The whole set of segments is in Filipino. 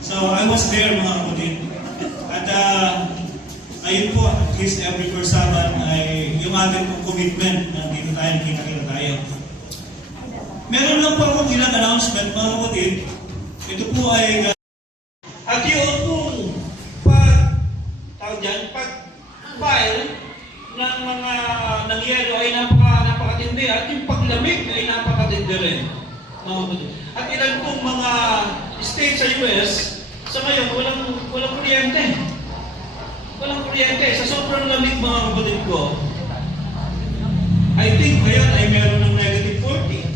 So I was there mga kapatid. At ayun po, at least every first Sabbath ay yung ating commitment na dito tayo, nakita tayo. Meron lang po akong ilang announcement mga kapatid. Ito po ay at yun pong pag-file ng mga ng yelo ay napakatindi at yung paglamig ay napakatindi rin. At ilan pong mga states sa US, sa ngayon, walang kuryente. Walang kuryente. Sa sobrang lamig mga kapatid ko, I think ngayon ay meron ng negative 40.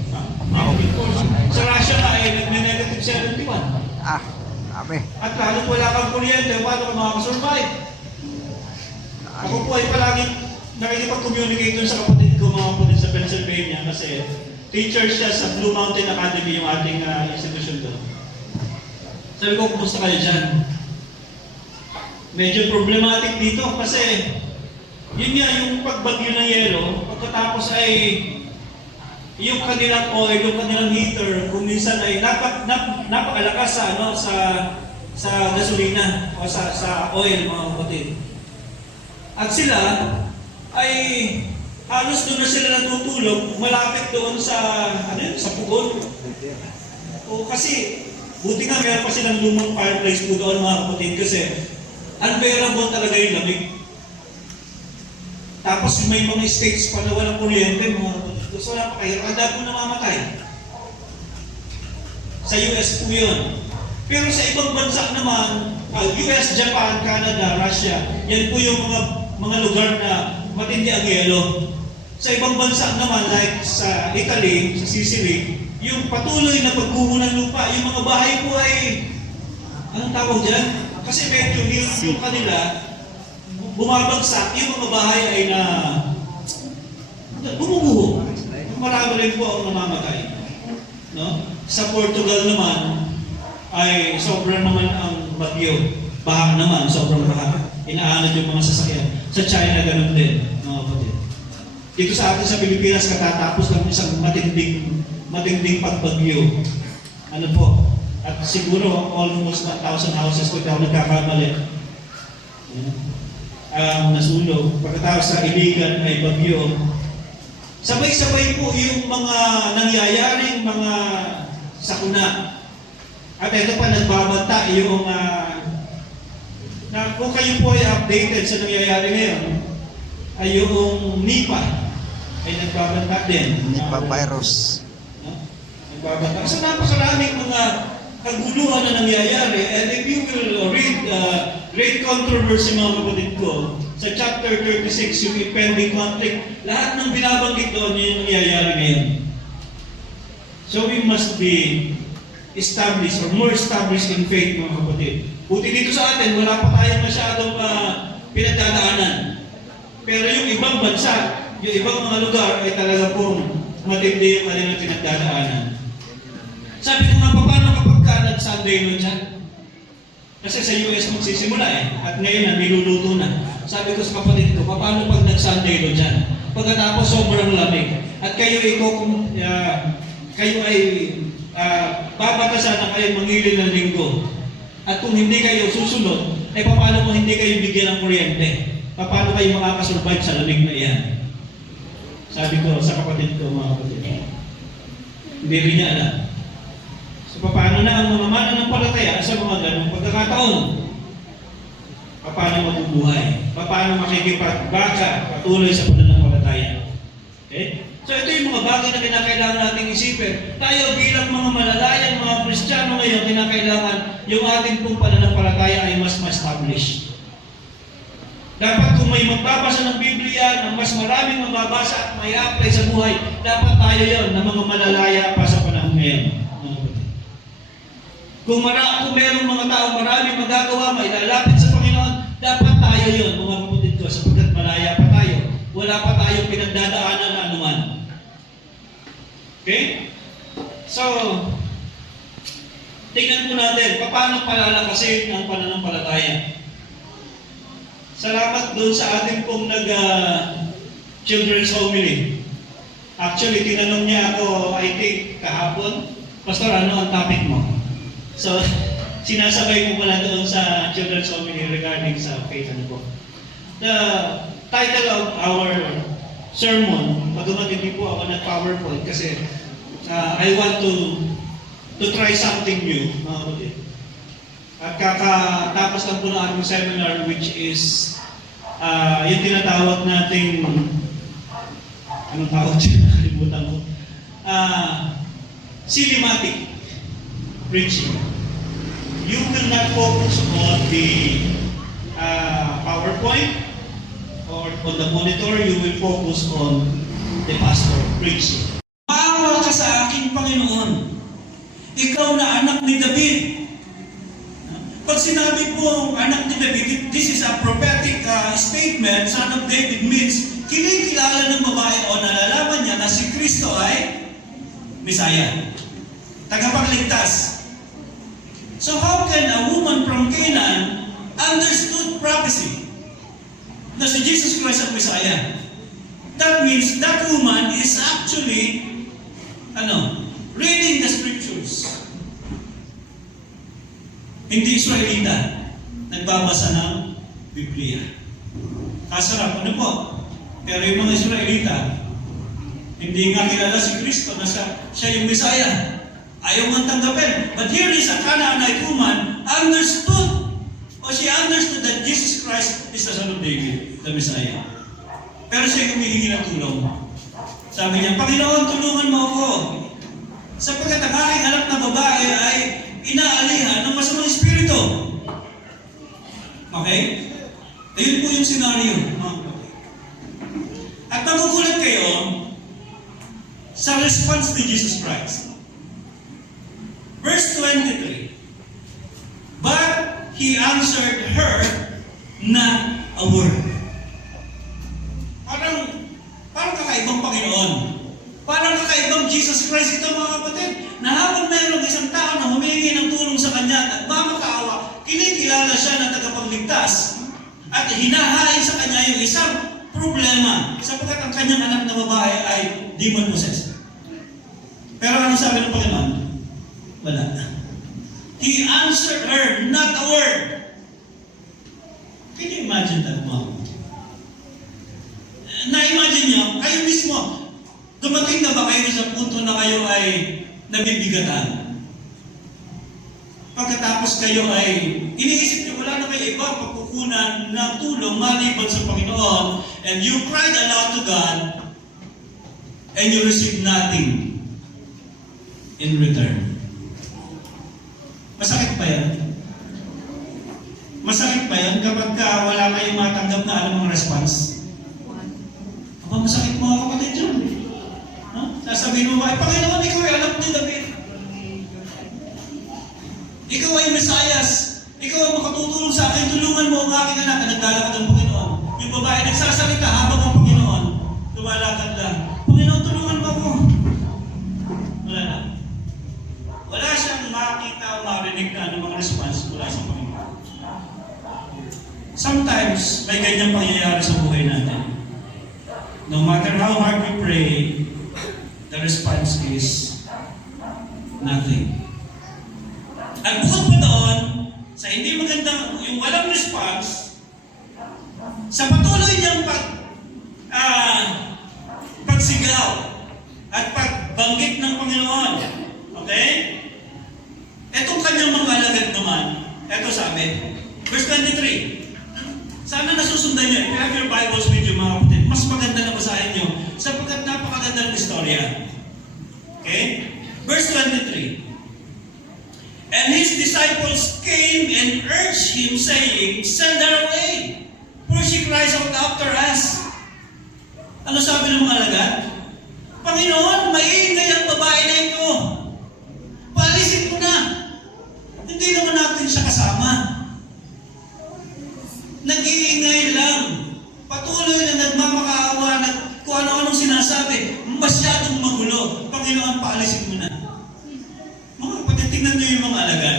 Negative 40. Sa Russia na ay nag-negative 71. Dami. At lalo wala kang kuryente, paano ka makakasurvive? Ako po ay palaging nakikipag-communicate dun sa kapatid ko, mga kapatid sa Pennsylvania, kasi teacher siya sa Blue Mountain Academy, yung ating institution doon. Sabi ko, kumusta kayo dyan? Medyo problematic dito kasi yun nga, yung pagbagyo ng yelo, pagkatapos ay yung kanilang oil, yung kanilang heater, kung minsan ay napakalakas sa gasolina o sa oil, mga kapatid. At sila ay halos doon na sila natutulog, malapit doon sa pugon. O kasi, buti nga meron pa silang lumang fireplace po doon mga kapatid kasi unbearable talaga yung lamig. Tapos may mga states pa na walang kuryente mga kapatid. So wala pa kayo, kada po namamatay. Sa US po yun. Pero sa ibang bansa naman, US, Japan, Canada, Russia, yan po yung mga lugar na matindi ang yelo. Sa ibang bansa naman, like sa Italy, sa Sicily, yung patuloy na pagguho ng lupa, yung mga bahay po ay, anong tawag dyan? Kasi medyo hirap yung kanila, bumabagsak, yung mga bahay ay bumubuho. Marami rin po ang namamatay. No? Sa Portugal naman, ay sobrang naman ang bagyo. Baha naman, sobrang baha. Inaanod yung mga sasakyan. Sa China, ganun din, mga kapatid. Dito sa atin sa Pilipinas, katatapos lang isang matinding pagbagyo. Ano po? At siguro almost 1,000 houses kung ako nagkakamali. Ang nasulog. Pagkatapos sa Iligan ay bagyo. Sabay-sabay po yung mga nangyayaring mga sakuna. At ito pa nagbabanta yung na kung kayo po ay updated sa nangyayari ngayon, ay yung Nipah ay nagbabanta din. Nipah virus. Nagbabanta. So napakaraming mga kaguluhan na nangyayari. And if you will read Great Controversy mga kapatid ko, sa chapter 36, yung impending conflict, lahat ng binabanggit doon yung nangyayari ngayon. So we must be established or more established in faith mga kapatid. Buti dito sa atin, wala pa tayong masyadong pinagdadaanan. Pero yung ibang bansa, yung ibang mga lugar ay talaga pong matindi yung kanilang pinagdadaanan. Sabi ko nga, paano kapag ka nag-Sunday nun dyan? Kasi sa US magsisimula at ngayon na niluluto na. Sabi ko sa kapatid ko, paano pag nag-Sunday nun dyan? Pagkatapos sobrang lamig. At kayo ay babatasan na kayo mangilin ng linggo. At kung hindi kayo susunod, ay paano kung hindi kayo bigyan ng kuryente? Paano kayo makakasurvive sa lamig na iyan? Sabi ko sa kapatid ko, mga kapatid. Hindi rin niya alam. So paano na ang mga mananampalataya sa mga ganong pagkakataon? Paano mabubuhay? Paano makikipagbaga patuloy sa pananampalataya? Okay? So ito yung mga bagay na kinakailangan nating isipin. Tayo bilang mga malalayang mga Kristiyano ngayon, kinakailangan yung ating pong pananampalataya ay mas ma-establish. Dapat kung may magbabasa ng Biblia, ng mas maraming mababasa at may apply sa buhay, dapat tayo yon na mga malalaya pa sa panahon ngayon. Kung mayroong mga tao maraming magagawa, may lalapit sa Panginoon, dapat tayo yon mga kapatid ko, sapagkat malaya pa tayo. Wala pa tayong pinagdadaanan na anuman. Okay? So, tingnan po natin, paano palalakasin ang pananampalataya? Salamat doon sa ating pong children's homily. Actually, tinanong niya ako, I think, kahapon, Pastor, ano ang topic mo? So, sinasabay ko pala doon sa children's homily regarding sa faith. Ano po. The title of our sermon, pag-umat hindi po ako nag-PowerPoint kasi I want to try something new, mga kapatid. At kakatapos lang po ng ating seminar, which is yung tinatawag nating anong tawag dyan? Nakalimutan ko. Cinematic preaching. You will not focus on the PowerPoint or on the monitor. You will focus on the pastor preaching. Maawa ka sa aking Panginoon. Ikaw na anak ni David. Pag sinabi pong anak ni David, this is a prophetic statement. Son of David means kinikilala ng babae o nalalaman niya na si Kristo ay Messiah, tagapagligtas. So how can a woman from Canaan understood prophecy na si Jesus Christ ang Messiah? That means that woman is actually reading the scriptures. Hindi Israelita, nagbabasa ng Biblia. Kasarap, ano po? Pero yung mga Israelita, hindi nga kilala si Kristo na siya yung Messiah. Ayaw man tanggapin. But here is a Canaanite woman understood, or she understood that Jesus Christ is the Son of David, the Messiah. Pero siya humihingi ng tulong. Sabi niya, Panginoon, tulungan mo ako. Sapagkat ang aking anak na babae ay inaalihan ng masamang espiritu. Okay? Ayun po yung senaryo. At magugulat kayo sa response ni Jesus Christ. Verse 23. But he answered her not a word. Parang kakaibang Panginoon. Parang kakaibang Jesus Christ ito, mga kapatid, na habang mayroong isang tao na humingi ng tulong sa kanya at nagmamakaawa, kinikilala siya na tagapagligtas at hinahain sa kanya yung isang problema sapagkat ang kanyang anak na babae ay demon possessed. Pero ano sabi ng Panginoon? Wala. He answered her not a word. Can you imagine that, mom? Na-imagine nyo, kayo mismo, dumating na ba kayo sa punto na kayo ay nabibigatan? Pagkatapos kayo ay iniisip nyo, wala na kayo iba pagkukunan ng tulong maliban sa Panginoon, and you cried aloud to God, and you received nothing in return. Masakit pa yan? Masakit pa yan kapag wala kayong matanggap na anumang response? Masakit mga kapatid yun. Sasabihin mo ba, Panginoon, ikaw ay anak ni David. Ikaw ay Mesayas. Ikaw ang makatutulong sa akin. Tulungan mo ang aking anak na naglalakad ng Panginoon. Yung babae nagsasalita habang ang Panginoon lumalakad lang. Panginoon, tulungan mo ako. Wala na. Wala siyang makita o marinig na anumang response mula sa Panginoon. Sometimes, may ganyang pangyayari sa buhay natin. No matter how hard we pray, the response is nothing. At bukod pa doon, sa hindi magandang, yung walang response, sa patuloy niyang pagsigaw at pagbanggit ng Panginoon. Okay? Etong kanyang mga alagad naman, eto sabi, verse 23. Sana nasusundan niyo. If you have your Bibles with you, mga kapatid, mas maganda na basahin niyo sapagkat napakaganda ng istorya. Okay? Verse 23. And his disciples came and urged him, saying, Send her away, for she cries out after us. Ano sabi ng mga alagad? Panginoon, maingay ang babae na ito. Paalisin mo na. Hindi naman natin siya kasama. Nag-iingay lang. Patuloy na nagmamakaawa, kung ano-anong sinasabi. Masyadong magulo. Panginoon, paalisin mo na. Mga kapatid, tingnan nyo yung mga alagad.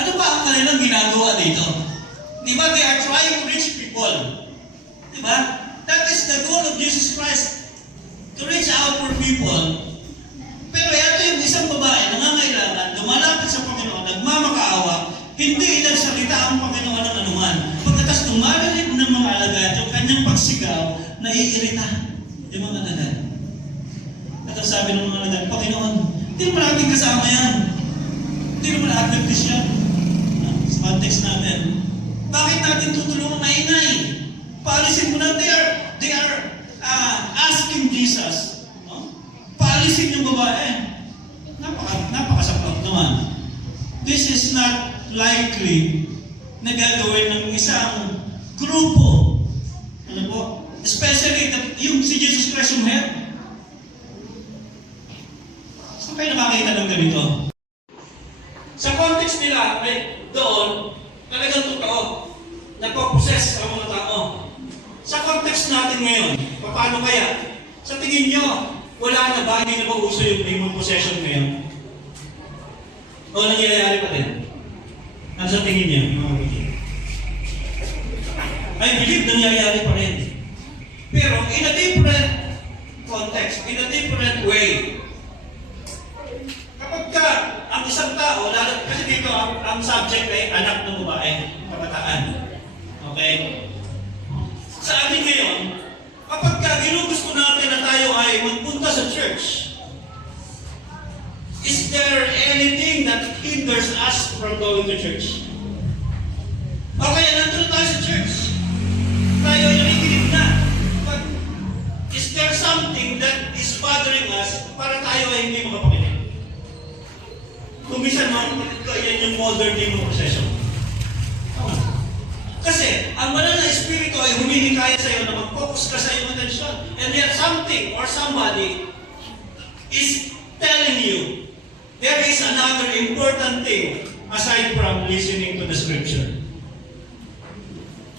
Ano ba ang kanilang ginagawa dito? Di ba? They are trying to reach people. Di ba? That is the goal of Jesus Christ. To reach out for people. Pero ito yung isang babae, nangangailangan, lumalapit sa Panginoon, nagmamakaawa, Hindi nagsalita ang Panginoon ng anuman. Pagkatas lumalalim ng mga alagad, yung kanyang pagsigaw, naiirita yung mga alagad. At ang sabi ng mga alagad, Panginoon, hindi naman natin kasama yan. Hindi naman Adventist yan. Sa context natin. Bakit natin tutulungan maingay? Paalisin mo na, they are asking Jesus. No? Paalisin yung babae. Napakasaklap naman. This is not likely na gagawin ng isang grupo. Ano po? Especially yung si Jesus Christ yung head. Saan kayo nakakita ng ganito? Sa context nila, doon, talagang totoo. Nagpo-possess ang mga tao. Sa context natin ngayon, paano kaya? Sa tingin nyo, wala na ba? Hindi na ba uso yung demon possession ngayon? O nangyayari pa din? Ano sa tingin niya? I believe nangyayari pa rin. Pero in a different context, in a different way. Kapag ka, ang isang tao, kasi dito ang subject ay anak ng babae, kabataan. Okay? Sa atin ngayon, kapag ka ginugusto natin na tayo ay magpunta sa church, is there anything that hinders us from going to church? O kaya nandun tayo sa church. Tayo ay nakikinig na. But is there something that is bothering us para tayo ay hindi makapakinig? Kung minsan yan yung modern demon possession. Kasi ang banal na espiritu ay humihikayat sa iyo na mag-focus ka sa iyong atensyon. And yet something or somebody is telling you there is another important thing aside from listening to the scripture.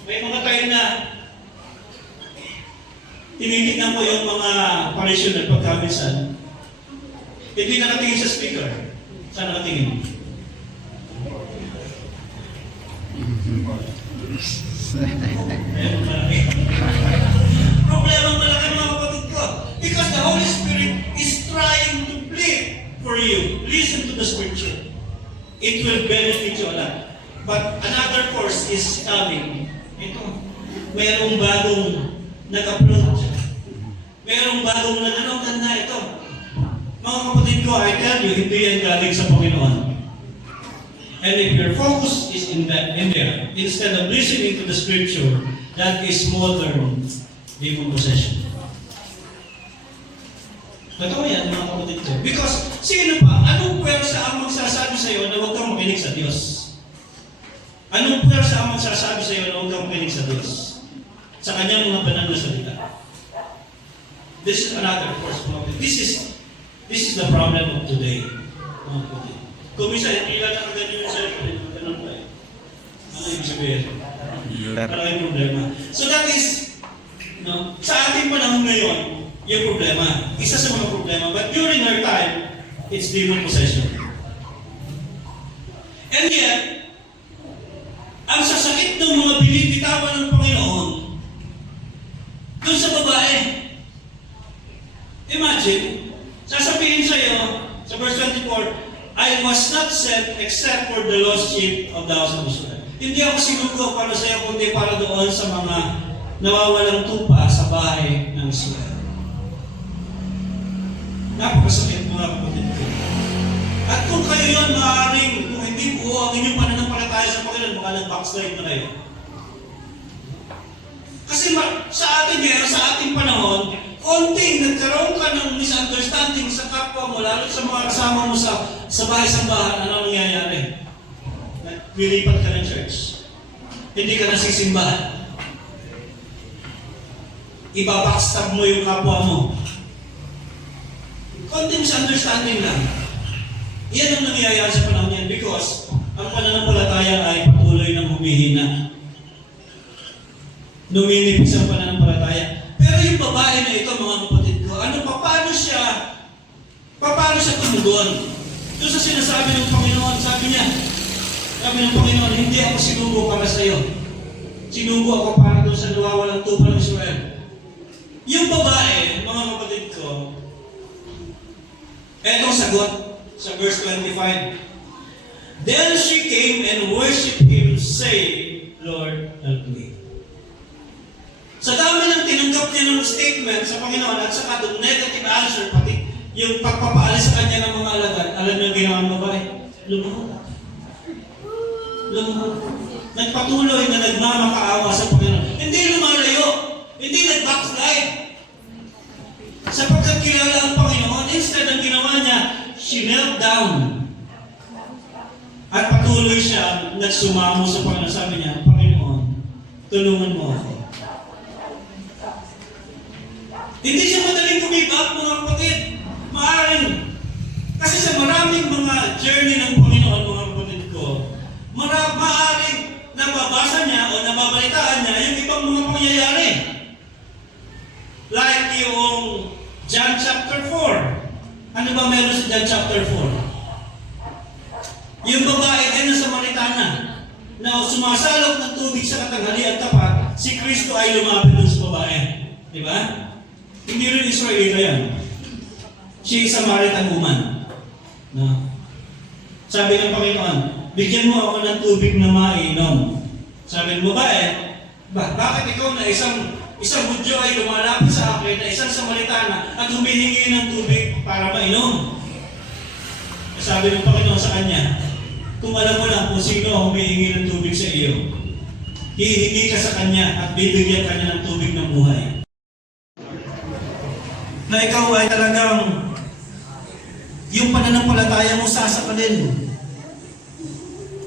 May mga tayo na tinitignan mo yung mga parishioner pagkaminsan. Hindi nakatingin sa speaker. Saan nakatingin? Problema malaki mga kapatid ko. Because the Holy Spirit is trying to plead for you. Listen to the scripture. It will benefit you a lot. But another force is coming. Ito, mayroong bagong nag-upload. Mayroong bagong ganda ito. Mga kapatid ko, I tell you, hindi yan galing sa Panginoon. And if your focus is in there, instead of listening to the scripture, that is modern demon possession. Totoo yan, mga kapatid ko. Because, sino pa? Anong pwersa ang magsasabi sa iyo na huwag kang makinig sa Diyos? Anong pwersa ang magsasabi sa iyo na huwag kang makinig sa Diyos? Sa kanyang mga banal na salita. This is another force. This is the problem of today. Mga kapatid. Kung minsan, hindi lang nakaganyan yung cellphone, ganun pa eh. Ano ibig sabihin? Maraming problema. So that is, sa ating panahon ngayon, yung problema. Isa sa mga problema. But during our time, it's demon possession. And yet, ang sasakit ng mga binibitawan ng Panginoon, doon sa babae. Imagine, sasabihin sa'yo, sa verse 24, I was not sent except for the lost sheep of the house of Israel. Hindi ako sinugo para sa iyo, kundi para doon sa mga nawawalang tupa sa bahay ng Israel. Napakasakit mga kapatid ko. At kung kayo yun, maaaring, kung hindi buo ang inyong pananampalataya sa Panginoon, baka nag-backslide na kayo. Kasi sa ating gera, sa ating panahon, konting nagkaroon ka ng misunderstanding sa kapwa mo, lalo sa mga kasama mo sa bahay-sambahan, ano nangyayari? Lilipat ka ng church. Hindi ka nasisimbahan. Ibabackstab mo yung kapwa mo. Konting misunderstanding lang. Yan ang nangyayari sa panahon yan because ang pananampalataya ay patuloy ng humihina. Numinipis ang pananampalataya. Pero yung babae na ito, mga kapatid ko, paano siya tumugon? Doon sa sinasabi ng Panginoon, sabi ng Panginoon, hindi ako sinugo para sa iyo. Sinugo ako para doon sa nawawalang tupa ng Israel. Yung babae, mga kapatid ko, etong sagot sa verse 25. Then she came and worshipped him, saying, Lord, help me. Sa dami ng tinanggap niya ng statement sa Panginoon at saka yung negative answer, pati yung pagpapaalis sa kanya ng mga alagad, alam niyo ang ginawa ng babae? Lumahot. Nagpatuloy na nagmamakaawa sa Panginoon. Hindi lumalayo. Hindi nag-backslide. Sapagkat kilala ang Panginoon, instead ang ginawa niya, she knelt down. At patuloy siya nagsumamo sa Panginoon. Sabi niya, Panginoon, tulungan mo ako. Hindi siya madaling kumibak, mga kapatid. Maaaring. Kasi sa maraming mga journey ng Panginoon, mga kapatid ko, maaaring nababasa niya o nababalitaan niya yung ibang mga pangyayari. Like yung John chapter 4. Ano ba meron sa John chapter 4? Yung babae din na Samaritana na sumasalok ng tubig sa katanghalian tapat, si Kristo ay lumapit dun sa babae. Di ba? Hindi rin Israelita yan. She is Samaritan woman. No? Sabi ng Panginoon, bigyan mo ako ng tubig na mainom. Sabi ng babae, bakit ikaw na isang Hudyo ay lumalapit sa akin na isang Samaritana at humihingi ng tubig para mainom? Sabi ng Panginoon sa kanya, kung alam mo lang kung sino ang humihingi ng tubig sa iyo, hihingi ka sa kanya at bibigyan kanya ng tubig ng buhay. Na ikaw ay talagang yung pananampalataya mo sasakalin.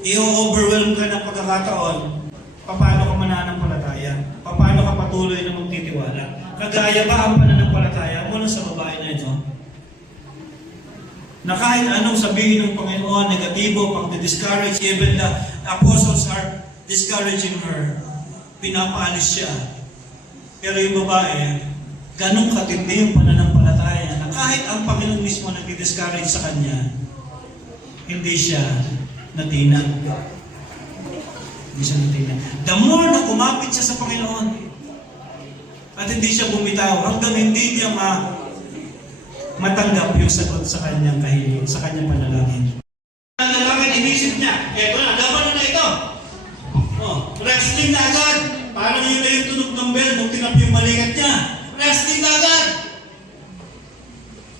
I-overwhelm ka ng pagkakataon, paano ka mananampalataya? Paano ka patuloy na magtitiwala? Kagaya ba ang pananampalataya mo sa babae na ito? Na kahit anong sabihin ng Panginoon, negatibo, pag-discourage, even the apostles are discouraging her, pinapaalis siya. Pero yung babae, ganong katindi yung pananampalataya na kahit ang Panginoon mismo nag-discourage sa kanya, hindi siya natinag. Hindi siya natinag. The more na kumapit siya sa Panginoon at hindi siya bumitaw hanggang hindi niya matanggap yung sagot sa kanyang kahiling, sa kanyang panalangin. Panalangin, inisip niya, eto na, laban na ito. Wrestling na agad. Parang yun na yung tunog ng bell nung tinapi yung balikat niya. Wrestling na agad.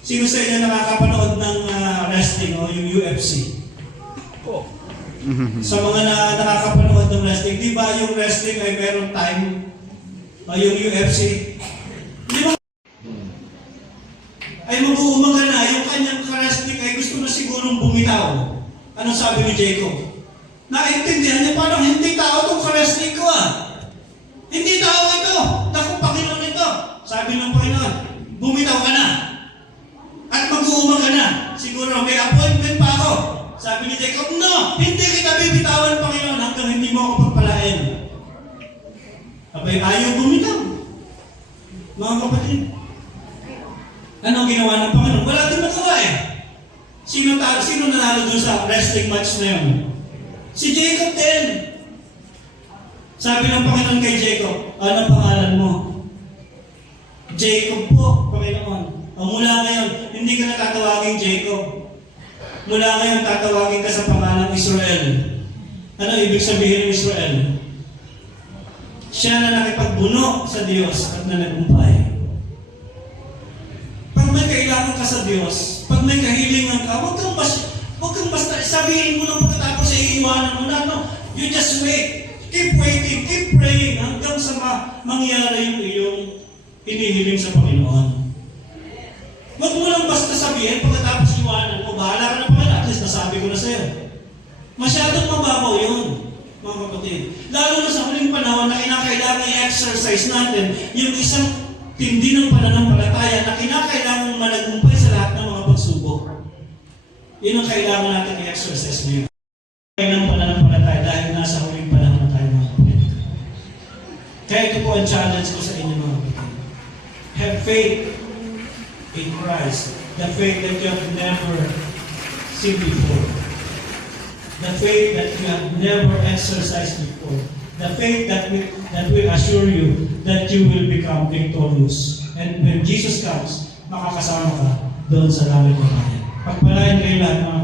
Sino sa inyo nakakapanood ng wrestling o yung UFC? Sa mga nakakapanood ng wrestling, di ba yung wrestling ay meron time? O yung UFC? Di ba? Ay mag-uumaga na, yung kanyang wrestling ay gusto na sigurong bumitaw. Anong sabi ni Jacob? Naintindihan niya, parang hindi tao itong wrestling ko Hindi tao ito. Naku, Panginoon ito. Sabi ng Panginoon, bumitaw ka na. At mag-uumaga na. Siguro may appointment pa ako. Sabi ni Jacob, no, hindi kita bibitawan, Panginoon, hanggang hindi mo ako pagpalain. Abay, ayaw bumitaw. Mga kapatid, anong ginawa ng Panginoon? Wala din magawa Sino nanalo doon sa wrestling match na yun? Si Jacob din. Sabi ng Panginoon kay Jacob, anong pangalan mo? Jacob po, Panginoon. Mula ngayon, hindi ka na tatawagin Jacob. Mula ngayon, tatawagin ka sa pangalang Israel. Ano ibig sabihin ng Israel? Siya na nakipagbuno sa Diyos at na nagumpay. Pag may kailangan ka sa Diyos, pag may kahilingan ka, huwag kang basta sabihin mo lang pagkatapos sa iiwanan mo na, no? You just wait. Keep waiting, keep praying hanggang sa mangyari yung iyong hinihiling sa Panginoon. Huwag mo lang basta sabihin pagkatapos iwanan mo, bahala ka na Panginoon, at least nasabi ko na sa'yo. Masyadong mababaw yun, mga kapatid. Lalo na sa huling panahon na kinakailangan i-exercise natin yung isang tindi ng pananampalataya na kinakailangan managumpay sa lahat ng mga pagsubok. Yun ang kailangan natin i-exercise ngayon. Ng pananampalataya dahil nasa huling panahon na tayo, mga kapatid. Kaya ito po ang challenge ko sa inyo, mga kapatid. Have faith in Christ. The faith that you have never seen before. The faith that you have never exercised before. The faith that will assure you that you will become victorious. And when Jesus comes, makakasama ka doon sa langit ng bayan. Pagpalain kayo lahat, mga